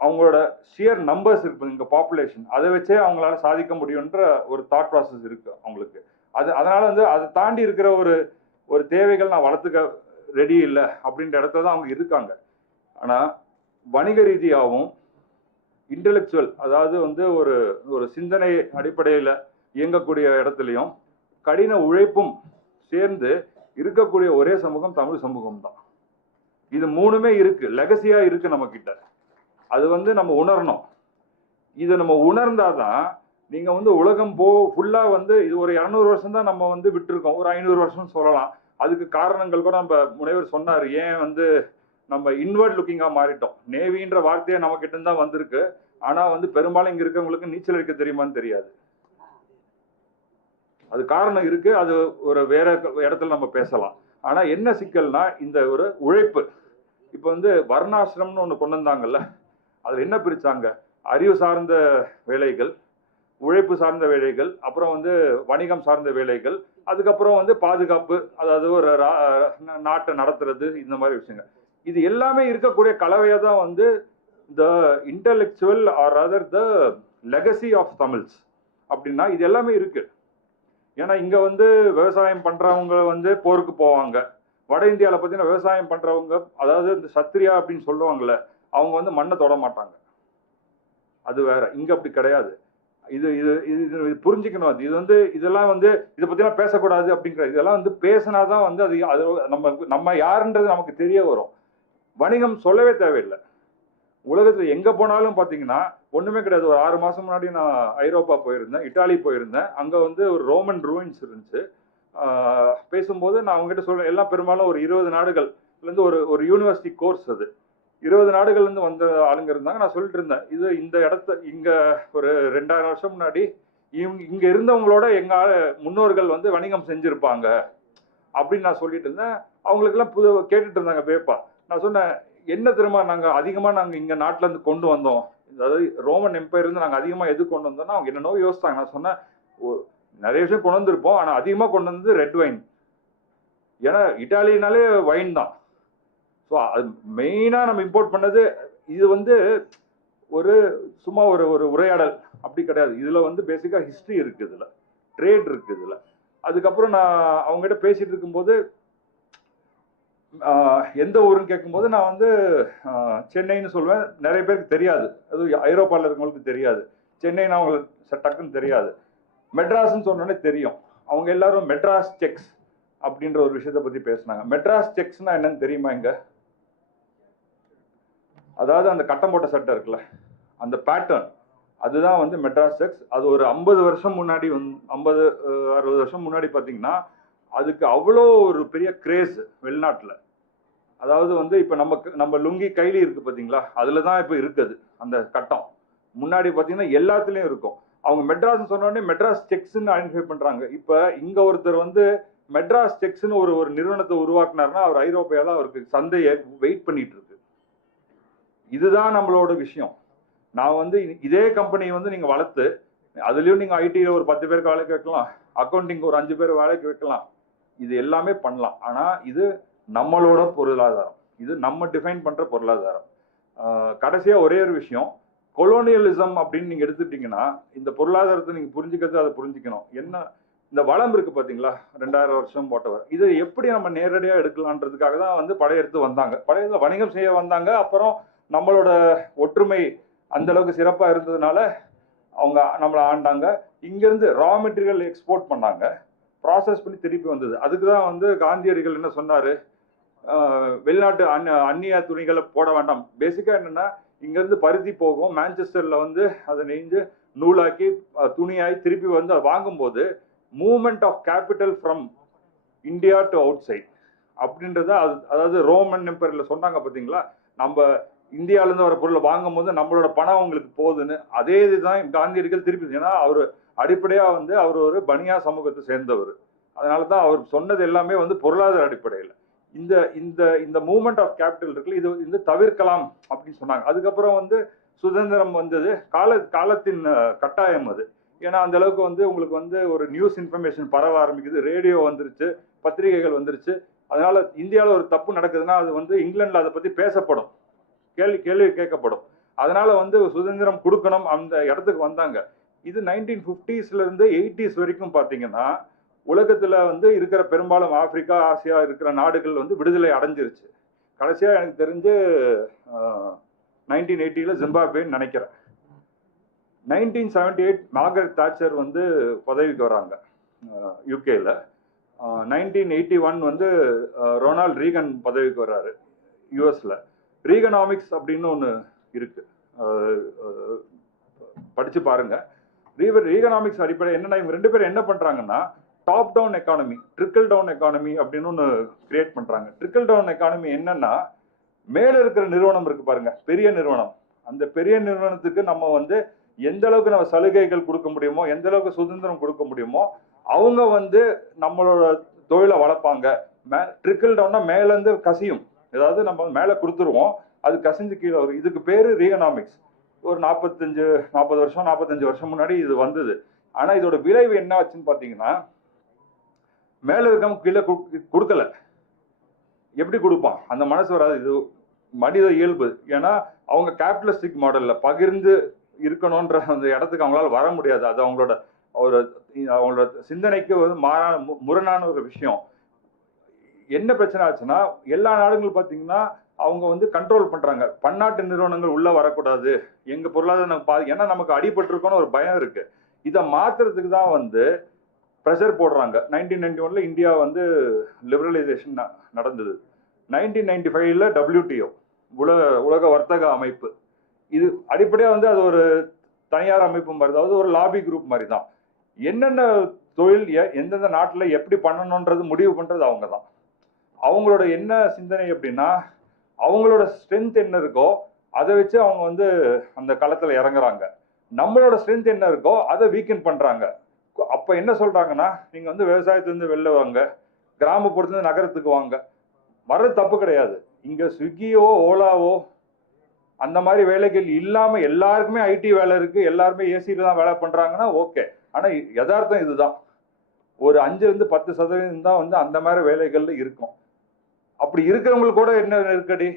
அவங்களோட ஷியர் நம்பர்ஸ் இருக்கு, இங்கே பாப்புலேஷன், அதை வச்சே அவங்களால சாதிக்க முடியுன்ற ஒரு தாட் ப்ராசஸ் இருக்கு அவங்களுக்கு. அதனால வந்து அதை தாண்டி இருக்கிற ஒரு தேவைகள் நான் வளர்த்துக்க ரெடி இல்லை அப்படின்ற இடத்துல தான் அவங்க இருக்காங்க. ஆனால் வணிக ரீதியாகவும் இன்டெலெக்சுவல், அதாவது வந்து ஒரு சிந்தனை அடிப்படையில் இயங்கக்கூடிய இடத்துலையும் கடின உழைப்பும் சேர்ந்து இருக்கக்கூடிய ஒரே சமூகம் தமிழ் சமூகம் தான். இது மூணுமே இருக்கு, லெகசியா இருக்கு நம்ம கிட்ட. அது வந்து நம்ம உணரணும். இதை நம்ம உணர்ந்தாதான் நீங்க வந்து உலகம் ஃபுல்லா வந்து இது ஒரு 200 வருஷம் தான் நம்ம வந்து விட்டுருக்கோம், ஒரு 500 வருஷம் சொல்லலாம். அதுக்கு காரணங்கள் கூட நம்ம முனைவர் சொன்னார். ஏன் வந்து நம்ம இன்வர்ட் லுக்கிங்கா மாறிட்டோம். நேவின்ற வார்த்தையே நம்ம கிட்ட தான் வந்திருக்கு. ஆனா வந்து பெரும்பாலும் இங்க இருக்கவங்களுக்கு நீச்சல் அடிக்க தெரியுமான்னு தெரியாது. அது காரணம் இருக்கு, அது ஒரு வேற இடத்துல நம்ம பேசலாம். ஆனா என்ன சிக்கல்னா இந்த ஒரு உழைப்பு. இப்ப வந்து வர்ணாசிரமம்னு ஒண்ணு கொண்டு வந்தாங்கல்ல, அதுல என்ன பிரிச்சாங்க, அறிவு சார்ந்த வேலைகள், உழைப்பு சார்ந்த வேலைகள், அப்புறம் வந்து வணிகம் சார்ந்த வேலைகள், அதுக்கப்புறம் வந்து பாதுகாப்பு, அதாவது ஒரு நாட்டை நடத்துறது, இந்த மாதிரி விஷயங்கள். இது எல்லாமே இருக்கக்கூடிய கலவையா தான் வந்து the intellectual or other the legacy of Tamils அப்படின்னா இது எல்லாமே இருக்கு. ஏன்னா இங்க வந்து விவசாயம் பண்றவங்க வந்து போருக்கு போவாங்க. வட இந்தியாவில் பார்த்தீங்கன்னா விவசாயம் பண்றவங்க, அதாவது இந்த சத்திரியா அப்படின்னு சொல்லுவாங்கல்ல, அவங்க வந்து மண்ணை தொட மாட்டாங்க. அது வேற. இங்க அப்படி கிடையாது. இது இது இது புரிஞ்சுக்கணும். அது இது வந்து இதெல்லாம் வந்து இதை பத்திலாம் பேசக்கூடாது அப்படிங்கிற, இதெல்லாம் வந்து பேசினாதான் வந்து அது அது நம்ம நம்ம யாருன்றது நமக்கு தெரிய வரும். வணிகம் சொல்லவே தேவையில்லை. உலகத்துல எங்க போனாலும் பாத்தீங்கன்னா ஒண்ணுமே கிடையாது. ஒரு 6 மாசம் முன்னாடி நான் ஐரோப்பா போயிருந்தேன், இட்டாலி போயிருந்தேன். அங்க வந்து ஒரு ரோமன் ரூயின்ஸ் இருந்துச்சு. பேசும்போது நான் அவங்ககிட்ட சொல்றேன், எல்லாம் பெரும்பாலும் ஒரு 20 நாடுகள் இருந்து ஒரு யூனிவர்சிட்டி கோர்ஸ். அது 20 நாடுகள்ல இருந்து வந்த ஆளுங்க இருந்தாங்க. நான் சொல்லிட்டு இருந்தேன், இது இந்த இடத்த இங்க ஒரு 2000 வருஷம் முன்னாடி இங்க இருந்தவங்களோட எங்க முன்னோர்கள் வந்து வணிகம் செஞ்சிருப்பாங்க அப்படின்னு நான் சொல்லிட்டு இருந்தேன். அவங்களுக்கு எல்லாம் கேட்டுட்டு இருந்தாங்க வேப்பா. நான் சொன்னேன், என்ன தெரியுமா நாங்க இங்க நாட்டுல இருந்து கொண்டு வந்தோம், அதாவது ரோமன் எம்பையர் இருந்து நாங்க அதிகமா எது கொண்டு வந்தோம்னா அவங்க என்னென்னோ யோசித்தாங்க. நான் சொன்னேன், நிறைய விஷயம் கொண்டு வந்திருப்போம், ஆனா அதிகமா கொண்டு வந்தது ரெட் வைன். ஏன்னா இட்டாலினாலே வைன் தான். ஸோ அது மெயினா நம்ம இம்போர்ட் பண்ணது. இது வந்து ஒரு சும்மா ஒரு ஒரு உரையாடல் அப்படி கிடையாது. இதுல வந்து பேசிக்கா ஹிஸ்டரி இருக்கு, இதுல ட்ரேட் இருக்கு இதுல. அதுக்கப்புறம் நான் அவங்ககிட்ட பேசிட்டு இருக்கும்போது எந்த ஊருன்னு கேட்கும்போது நான் வந்து சென்னைன்னு சொல்லுவேன். நிறைய பேருக்கு தெரியாது, அது ஐரோப்பாவில் இருக்கவங்களுக்கு தெரியாது. சென்னைன்னு அவங்களுக்கு டக்குன்னு தெரியாது. மெட்ராஸ்ன்னு சொன்னோன்னே தெரியும். அவங்க எல்லாரும் மெட்ராஸ் செக்ஸ் அப்படின்ற ஒரு விஷயத்தை பத்தி பேசினாங்க. மெட்ராஸ் செக்ஸ்னா என்னன்னு தெரியுமா? இங்க அதாவது அந்த கட்டம் போட்ட சட்டை இருக்குல்ல, அந்த பேட்டர்ன், அதுதான் வந்து மெட்ராஸ் செக்ஸ். அது ஒரு 50 வருஷம் முன்னாடி 50-60 வருஷம் முன்னாடி பார்த்தீங்கன்னா அதுக்கு அவ்வளோ ஒரு பெரிய கிரேஸ் வெளிநாட்டில். அதாவது வந்து இப்போ நம்ம லுங்கி கைலி இருக்கு பார்த்தீங்களா, அதில் தான் இப்போ இருக்குது அந்த கட்டம். முன்னாடி பார்த்தீங்கன்னா எல்லாத்துலேயும் இருக்கும். அவங்க மெட்ராஸ் சொன்னோடனே மெட்ராஸ் செக்ஸ்ன்னு ஐடென்டிஃபை பண்ணுறாங்க. இப்போ இங்கே ஒருத்தர் வந்து மெட்ராஸ் செக்ஸ்ன்னு ஒரு நிறுவனத்தை உருவாக்குனாருன்னா அவர் ஐரோப்பியாவில் அவருக்கு சந்தையை வெயிட் பண்ணிட்டு இருக்கு. இதுதான் நம்மளோட விஷயம். நான் வந்து இதே கம்பெனியை வந்து நீங்க வளர்த்து அதுலயும் நீங்க ஐடியில் ஒரு 10 பேருக்கு வேலைக்கு வைக்கலாம், அக்கௌண்டிங் ஒரு 5 பேர் வேலைக்கு வைக்கலாம், இது எல்லாமே பண்ணலாம். ஆனா இது நம்மளோட பொருளாதாரம், இது நம்ம டிஃபைன் பண்ற பொருளாதாரம். கடைசியா ஒரே ஒரு விஷயம், கொலோனியலிசம் அப்படின்னு நீங்க எடுத்துட்டீங்கன்னா இந்த பொருளாதாரத்தை நீங்க புரிஞ்சுக்கிறது, அதை புரிஞ்சுக்கணும். என்ன இந்த வளம் இருக்கு பாத்தீங்களா, 2000 வருஷம் போட்டவர், இதை எப்படி நம்ம நேரடியா எடுக்கலான்றதுக்காக தான் வந்து படையெடுத்து வந்தாங்க. படையெடுத்து வணிகம் செய்ய வந்தாங்க. அப்புறம் நம்மளோட ஒற்றுமை அந்த அளவுக்கு சிறப்பா இருந்ததுனால அவங்க நம்மளை ஆண்டாங்க. இங்கிருந்து ரா மெட்டீரியல் எக்ஸ்போர்ட் பண்ணாங்க, ப்ராசஸ் பண்ணி திருப்பி வந்தது. அதுக்கு தான் வந்து காந்தியடிகள் என்ன சொன்னாரு, வெளிநாட்டு அந்நிய துணிகளை போட வேண்டாம். பேசிக்கா என்னன்னா, இங்கிருந்து பருத்தி போகும், மான்செஸ்டர்ல வந்து அதை நெய்ஞ்சு நூலாக்கி துணியாய் திருப்பி வந்து அதை வாங்கும்போது movement of capital from India to outside அப்படின்றத அதாவது ரோமன் எம்பையர்ல சொன்னாங்க பார்த்தீங்களா, நம்ம இந்தியாவிலேருந்து வர பொருளை வாங்கும் போது நம்மளோட பணம் அவங்களுக்கு போகுதுன்னு. அதே இதுதான் காந்தியடிகள் திருப்பி. ஏன்னா அவர் அடிப்படையாக வந்து அவர் ஒரு பனியா சமூகத்தை சேர்ந்தவர். அதனால தான் அவர் சொன்னது எல்லாமே வந்து பொருளாதார அடிப்படையில். இந்த இந்த இந்த மூவ்மெண்ட் ஆஃப் கேபிட்டல் இருக்குல்ல, இது வந்து தவிர்க்கலாம் அப்படின்னு சொன்னாங்க. அதுக்கப்புறம் வந்து சுதந்திரம் வந்தது, காலத்தின் கட்டாயம் அது. ஏன்னா அந்த அளவுக்கு வந்து உங்களுக்கு வந்து ஒரு நியூஸ் இன்ஃபர்மேஷன் பரவ ஆரம்பிக்குது, ரேடியோ வந்துருச்சு, பத்திரிகைகள் வந்துருச்சு. அதனால இந்தியாவில் ஒரு தப்பு நடக்குதுன்னா அது வந்து இங்கிலாந்துல அதை பற்றி பேசப்படும், கேள்வி கேட்கப்படும். அதனால வந்து சுதந்திரம் கொடுக்கணும் அந்த இடத்துக்கு வந்தாங்க. இது 1950s இருந்து 80s வரைக்கும் பார்த்தீங்கன்னா உலகத்துல வந்து இருக்கிற பெரும்பாலும் ஆப்பிரிக்கா, ஆசியா இருக்கிற நாடுகள் வந்து விடுதலை அடைஞ்சிருச்சு. கடைசியா எனக்கு தெரிஞ்சு 1980 ஜிம்பாப்வேன்னு நினைக்கிறேன். 1978 மார்கரெட் தாட்சர் வந்து பதவிக்கு வராங்க யூகேல. 1981 வந்து ரொனால்ட் ரீகன் பதவிக்கு வர்றாரு யூஎஸ்ல. ரீகனாமிக்ஸ் அப்படின்னு ஒன்று இருக்கு, படிச்சு பாருங்க. ரீகனாமிக்ஸ் அடிப்படை என்னன்னா, இவங்க 2 பேரும் என்ன பண்றாங்கன்னா top down economy, trickle down economy அப்படின்னு ஒன்று கிரியேட் பண்றாங்க. ட்ரிக்கிள் டவுன் எக்கானமி என்னன்னா, மேல இருக்கிற நிறுவனம் இருக்கு பாருங்க, பெரிய நிறுவனம், அந்த பெரிய நிறுவனத்துக்கு நம்ம வந்து எந்த அளவுக்கு நம்ம சலுகைகள் கொடுக்க முடியுமோ, எந்த அளவுக்கு சுதந்திரம் கொடுக்க முடியுமோ அவங்க வந்து நம்மளோட தொழிலை வளர்ப்பாங்க. ட்ரிக்கிள் டவுன்னா மேல இருந்து கசியும், ஏதாவது நம்ம மேல கொடுத்துருவோம், அது கசிஞ்சு கீழே வரும். இதுக்கு பேரு ரீகனாமிக்ஸ். ஒரு 45 வருஷம் முன்னாடி இது வந்தது. ஆனா இதோட விளைவு என்ன ஆச்சுன்னு பாத்தீங்கன்னா, மேல இருக்கவங்க கீழே கொடுக்கல. எப்படி கொடுப்பான், அந்த மனசு வராது. இது மனித இயல்பு. ஏன்னா அவங்க கேபிட்டலிஸ்டிக் மாடல்ல பகிர்ந்து இருக்கணும்ன்ற அந்த இடத்துக்கு அவங்களால வர முடியாது. அது அவங்களோட சிந்தனைக்கு முரணான ஒரு விஷயம். என்ன பிரச்சனை ஆச்சுன்னா, எல்லா நாடுகளும் பார்த்தீங்கன்னா அவங்க கண்ட்ரோல் பண்றாங்க. பன்னாட்டு நிறுவனங்கள் உள்ள வரக்கூடாது, எங்க பொருளாதாரம் ஏன்னா நமக்கு அடிபட்டிருக்கோன்னு ஒரு பயம் இருக்கு. இதை மாத்துறதுக்கு தான் ப்ரெஷர் போடுறாங்க. 1991 இந்தியா லிபரலைசேஷன் நடந்தது. 1995 WTO உலக வர்த்தக அமைப்பு. இது அடிப்படையா அது ஒரு தனியார் அமைப்பு மாதிரி, அதாவது ஒரு லாபி குரூப் மாதிரி தான். என்னென்ன தொழில் எந்தெந்த நாட்டில் எப்படி பண்ணணுன்றது முடிவு பண்றது அவங்க தான். அவங்களோட என்ன சிந்தனை அப்படின்னா, அவங்களோட ஸ்ட்ரென்த் என்ன இருக்கோ அதை வச்சு அவங்க அந்த களத்துல இறங்குறாங்க. நம்மளோட ஸ்ட்ரென்த் என்ன இருக்கோ அதை வீக்கெண்ட் பண்றாங்க. அப்ப என்ன சொல்றாங்கன்னா, நீங்க விவசாயத்திலிருந்து வெளில வாங்க, கிராமப்புறத்துலேருந்து நகரத்துக்கு வாங்க. வர்றது தப்பு கிடையாது. இங்க ஸ்விக்கியோ ஓலாவோ அந்த மாதிரி வேலைகள் இல்லாம எல்லாருக்குமே ஐடி வேலை இருக்கு, எல்லாருமே ஏசியில தான் வேலை பண்றாங்கன்னா ஓகே. ஆனா யதார்த்தம் இதுதான். ஒரு 5-10% தான் அந்த மாதிரி வேலைகள்ல இருக்கும். அப்படி இருக்கிறவங்களுக்கு கூட என்ன நெருக்கடி,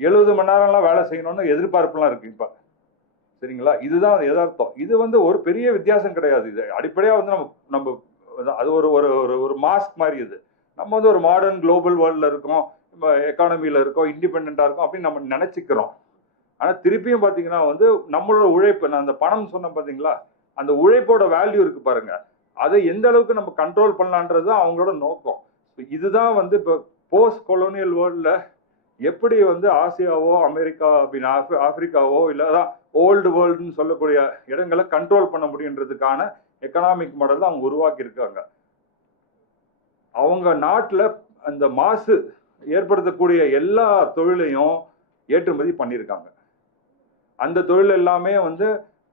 70 மணி நேரம்லாம் வேலை செய்யணும்னு எதிர்பார்ப்புலாம் இருக்கு இப்ப. சரிங்களா? இதுதான் யதார்த்தம். இது ஒரு பெரிய வித்தியாசம் கிடையாது. இது அடிப்படையா நம்ம அது ஒரு மாஸ்க் மாதிரி. இது நம்ம ஒரு மாடர்ன் குளோபல் வேர்ல்ட்ல இருக்கோம், எக்கானமியில இருக்கோம், இண்டிபெண்டா இருக்கோம் அப்படின்னு நம்ம நினைச்சுக்கிறோம். ஆனா திருப்பியும் பாத்தீங்கன்னா நம்மளோட உழைப்பு, நான் அந்த பணம் சொன்னேன் பாத்தீங்களா, அந்த உழைப்போட வேல்யூ இருக்கு பாருங்க, அதை எந்த அளவுக்கு நம்ம கண்ட்ரோல் பண்ணலான்றது அவங்களோட நோக்கம். இதுதான் இப்போ போஸ்ட் கொலோனியல் வேர்ல்ட்ல எப்படி ஆசியாவோ அமெரிக்கா அப்படின்னு ஆப்பிரிக்காவோ இல்லதான் ஓல்டு வேர்ல்டுன்னு சொல்லக்கூடிய இடங்களை கண்ட்ரோல் பண்ண முடியுன்றதுக்கான எக்கனாமிக் மாடல் அவங்க உருவாக்கி இருக்காங்க. அவங்க நாட்டில் அந்த மாசு ஏற்படுத்தக்கூடிய எல்லா தொழிலையும் ஏற்றுமதி பண்ணியிருக்காங்க. அந்த தொழில் எல்லாமே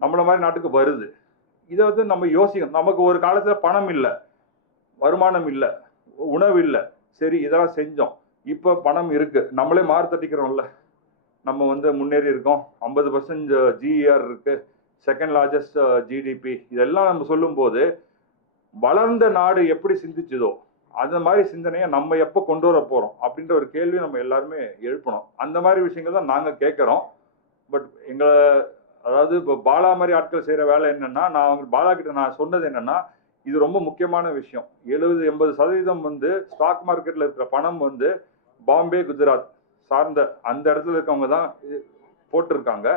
நம்மள மாதிரி நாட்டுக்கு வருது. இதை நம்ம யோசிக்கணும். நமக்கு ஒரு காலத்துல பணம் இல்லை, வருமானம் இல்லை, உணவு இல்லை, சரி இதெல்லாம் செஞ்சோம். இப்ப பணம் இருக்கு, நம்மளே மாறு தட்டிக்கிறோம்ல. நம்ம முன்னேறி இருக்கோம், 50% GER இருக்கு, செகண்ட் லார்ஜஸ்ட் GDP. இதெல்லாம் நம்ம சொல்லும் போது வளர்ந்த நாடு எப்படி சிந்திச்சதோ அந்த மாதிரி சிந்தனையை நம்ம எப்போ கொண்டு வர போறோம் அப்படின்ற ஒரு கேள்வி நம்ம எல்லாருமே எழுப்பணும். அந்த மாதிரி விஷயங்கள் தான் நாங்க கேட்கிறோம். பட் அதாவது இப்போ பாலா மாதிரி ஆட்கள் செய்யற வேலை என்னன்னா, பாலா கிட்ட நான் சொன்னது என்னன்னா, இது ரொம்ப முக்கியமான விஷயம். 70-80% ஸ்டாக் மார்க்கெட்ல இருக்கிற பணம் பாம்பே குஜராத் சார்ந்த அந்த இடத்துல இருக்கவங்க தான் போட்டிருக்காங்க.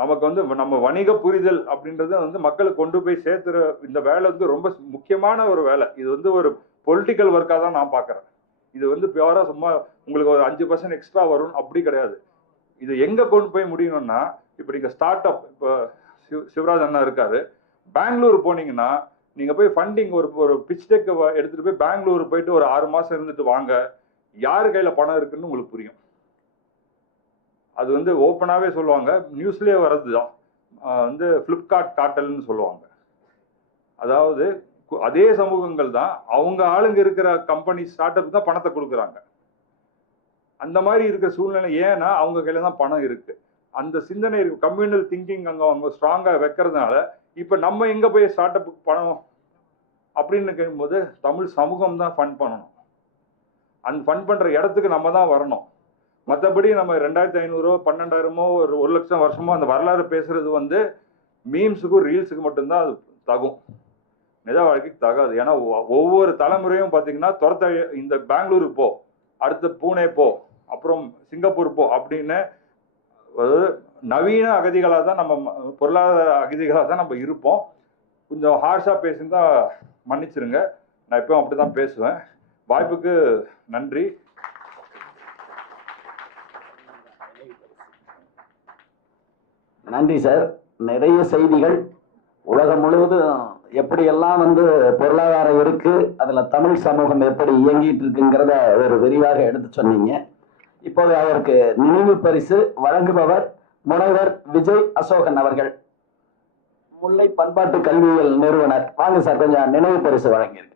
நமக்கு நம்ம வணிக புரிதல் அப்படின்றது மக்களுக்கு கொண்டு போய் சேர்த்துற இந்த வேலை ரொம்ப முக்கியமான ஒரு வேலை. இது ஒரு பொலிட்டிக்கல் ஒர்க்காக தான் நான் பார்க்குறேன். இது பியூரா சும்மா உங்களுக்கு ஒரு 5% எக்ஸ்ட்ரா வரும் அப்படி கிடையாது. இது எங்க கொண்டு போய் முடியணும்னா, இப்போ நீங்க ஸ்டார்ட் அப், இப்போ சிவராஜ் அண்ணா இருக்காரு, பெங்களூர் போனீங்கன்னா நீங்க போய் ஃபண்டிங் ஒரு பிச் டெக் எடுத்துட்டு போய் பெங்களூர் போயிட்டு ஒரு 6 மாசம் இருந்துட்டு வாங்க, யாரு கையில பணம் இருக்குன்னு உங்களுக்கு புரியும். அது ஓப்பனாவே சொல்லுவாங்க, நியூஸ்லயே வர்றதுதான். பிளிப்கார்ட் காட்டல்னு சொல்லுவாங்க. அதாவது அதே சமூகங்கள் தான் அவங்க ஆளுங்க இருக்கிற கம்பெனி ஸ்டார்ட் அப் தான் பணத்தை கொடுக்குறாங்க. அந்த மாதிரி இருக்கிற சூழ்நிலை. ஏன்னா அவங்க கையில தான் பணம் இருக்கு, அந்த சிந்தனை இருக்கு, கம்யூனல் திங்கிங் அவங்க ஸ்ட்ராங்கா வைக்கிறதுனால இப்ப நம்ம எங்க போய் ஸ்டார்ட் அப்புக்கு பணம் அப்படின்னு கேட்கும்போது தமிழ் சமூகம் தான் ஃபண்ட் பண்ணணும். அந்த ஃபண்ட் பண்ற இடத்துக்கு நம்ம தான் வரணும். மற்றபடி நம்ம 2500 12,000 ஒரு 1 லட்சம் வருஷமோ அந்த வரலாறு பேசுறது மீம்ஸுக்கும் ரீல்ஸுக்கு மட்டும்தான் அது தகும், நிஜ வாழ்க்கைக்கு தகாது. ஏன்னா ஒவ்வொரு தலைமுறையும் பார்த்தீங்கன்னா இந்த பெங்களூருக்கு போ, அடுத்து பூனே போ, அப்புறம் சிங்கப்பூர் போ அப்படின்னு நவீன அகதிகளாக தான் நம்ம, பொருளாதார அகதிகளாக தான் நம்ம இருப்போம். கொஞ்சம் ஹார்ஷாக பேசியிருந்தா மன்னிச்சிருங்க, நான் எப்பவும் அப்படி தான் பேசுவேன். வாய்ப்புக்கு நன்றி. நன்றி சார். நிறைய செய்திகள் உலகம் முழுவதும் எப்படியெல்லாம் பொருளாதாரம் இருக்கு, அதுல தமிழ் சமூகம் எப்படி இயங்கிட்டு இருக்குங்கிறத ஒரு விரிவாக எடுத்து சொன்னீங்க. இப்போது அவருக்கு நினைவு பரிசு வழங்குபவர் முனைவர் விஜய் அசோகன் அவர்கள், முல்லை பண்பாட்டு கல்வியியல் நிறுவனர். வாங்க சார், கொஞ்சம் நினைவு பரிசு வழங்கியிருக்க.